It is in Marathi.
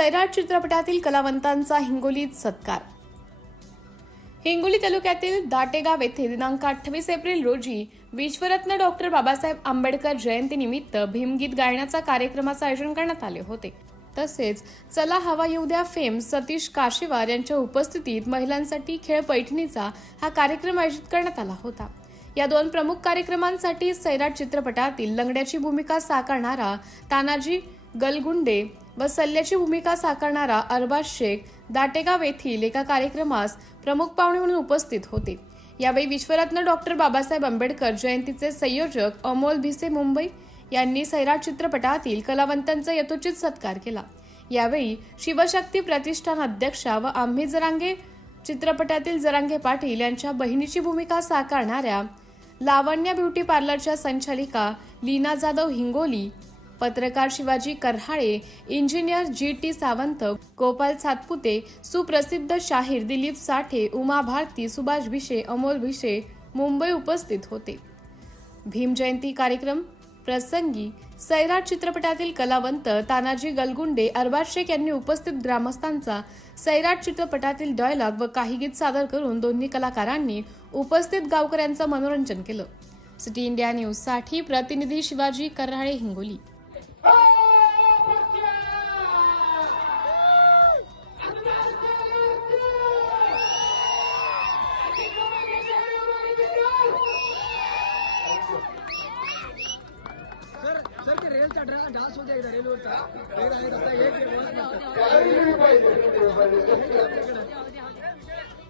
सैराट चित्रपटातील कलावंतांचा हिंगोलीत सत्कार। हिंगोली तालुक्यातील दाटेगाव येथे दिनांक 28 एप्रिल रोजी विश्वरत्न डॉक्टर बाबासाहेब आंबेडकर जयंतीनिमित्त भीमगीत गायनाचा कार्यक्रमाचे आयोजन करण्यात आले होते। तसेच चला हवा येऊ द्या फेम सतीश काशीवार यांच्या उपस्थितीत महिलांसाठी खेळ पैठणीचा हा कार्यक्रम आयोजित करण्यात आला होता। या दोन प्रमुख कार्यक्रमांसाठी सैराट चित्रपटातील लंगड्याची भूमिका साकारणारा तानाजी गलगुंडे व सल्ल्याची भूमिका साकारणारा अरबाज शेख दाटेगाव येथील एका कार्यक्रमास प्रमुख पाहुणे म्हणून उपस्थित होते। यावेळी विश्वरत्न डॉक्टर बाबासाहेब आंबेडकर जयंतीचे संयोजक अमोल भिसे मुंबई यांनी सैराट चित्रपटातील कलावंतांचा यथोचित सत्कार केला। यावेळी शिवशक्ती प्रतिष्ठान अध्यक्षा व आम्ही जरांगे चित्रपटातील जरांगे पाटील यांच्या बहिणीची भूमिका साकारणाऱ्या लावण्या ब्युटी पार्लरच्या संचालिका लीना जाधव हिंगोली, पत्रकार शिवाजी करहाळे, इंजिनियर जी.टी. सावंत, गोपाल सातपुते, सुप्रसिद्ध शाहीर दिलीप साठे, उमा भारती, सुभाष भिशे, अमोल भिशे मुंबई उपस्थित होते। भीम जयंती कार्यक्रम प्रसंगी सैराट चित्रपटातील कलावंत तानाजी गलगुंडे, अरबाज शेख यांनी उपस्थित ग्रामस्थांचा सैराट चित्रपटातील डायलॉग व काही गीत सादर करून दोन्ही कलाकारांनी उपस्थित गावकऱ्यांचं मनोरंजन केलं। सिटी इंडिया न्यूज साठी प्रतिनिधी शिवाजी करहाळे, हिंगोली। सर के रेल चढ़ रहा डांस हो जाएगा रेल